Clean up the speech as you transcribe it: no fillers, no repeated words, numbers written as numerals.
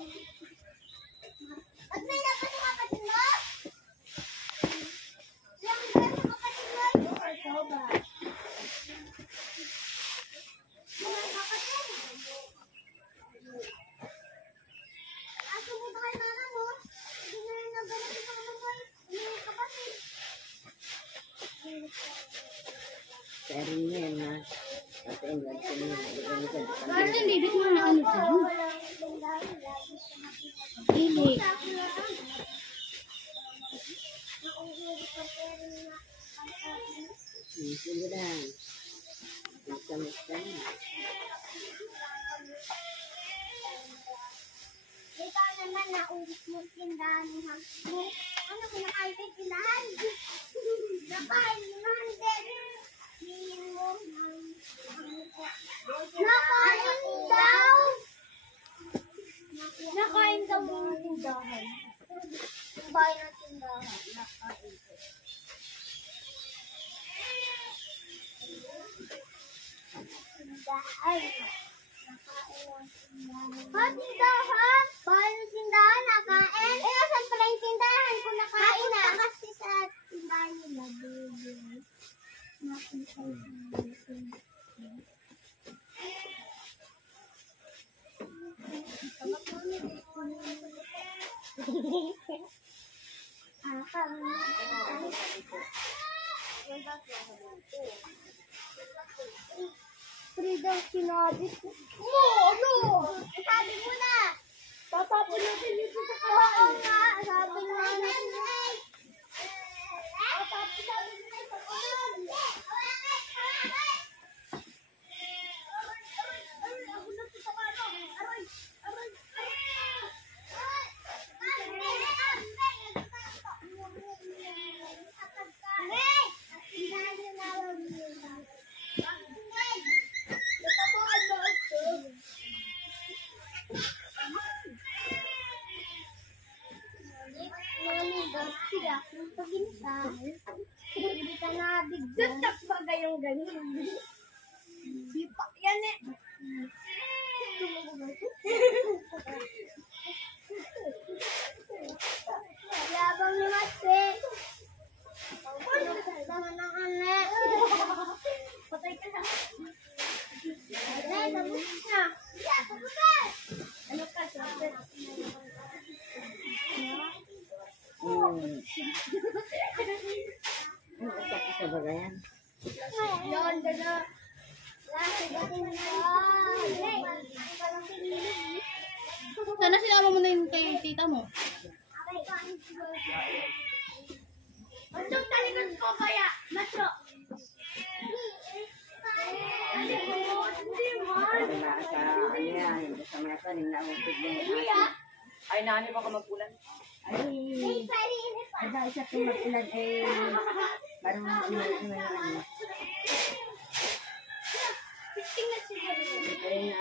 At may dapat yung kapatid mo? Yung dapat yung kapatid mo? Ito ba? Mga kapatid. Aso mo ba kay mama mo? Hindi na rin nagalit yung mama mo. Yung kapatid. Pero yan na. At ayun, Kasi bibit mo na ano siya. Hindi. sige lang. Kamusta na? Ikaw naman naubos mo tindahan mo. Ano mo nakain sa tindahan? Nakain mo na hindi mo. Nakain daw. Nakain daw mo yung tindahan. Yung bahay ng tindahan. Nakain ko. Tindahan. Tindahan? Bahay ng tindahan, nakain? Eh, asan pala yung tindahan kung nakain na? Kasi sa tindahan nila, baby. Nakita yung Frida, sinabi ko. Ano? Sabi mo na. Tatapon natin dito sa kawan. Oo nga, sabi mo na. Tatapon natin dito sa kawan. Ako na sa kawan. Aray. Hindi ka nabigyan. Tutak ba kayong ganyan? Sipak yan eh. Labang ni Mate. Sama ng anak. Patay ka na. Ay, tapos na. Ano ka? Ano ka sa bagayan? Yan, dala. Sana sinama mo na yung kay tita mo. Anong talikod ko kaya? Macho. Hindi man. Sa ano yan, sa mga tanim na akong pigyan. Ay, nani pa ka magpulan? Ay, dahil sa tumagpulan ay parang ano. Tingnan siya. Ay, na.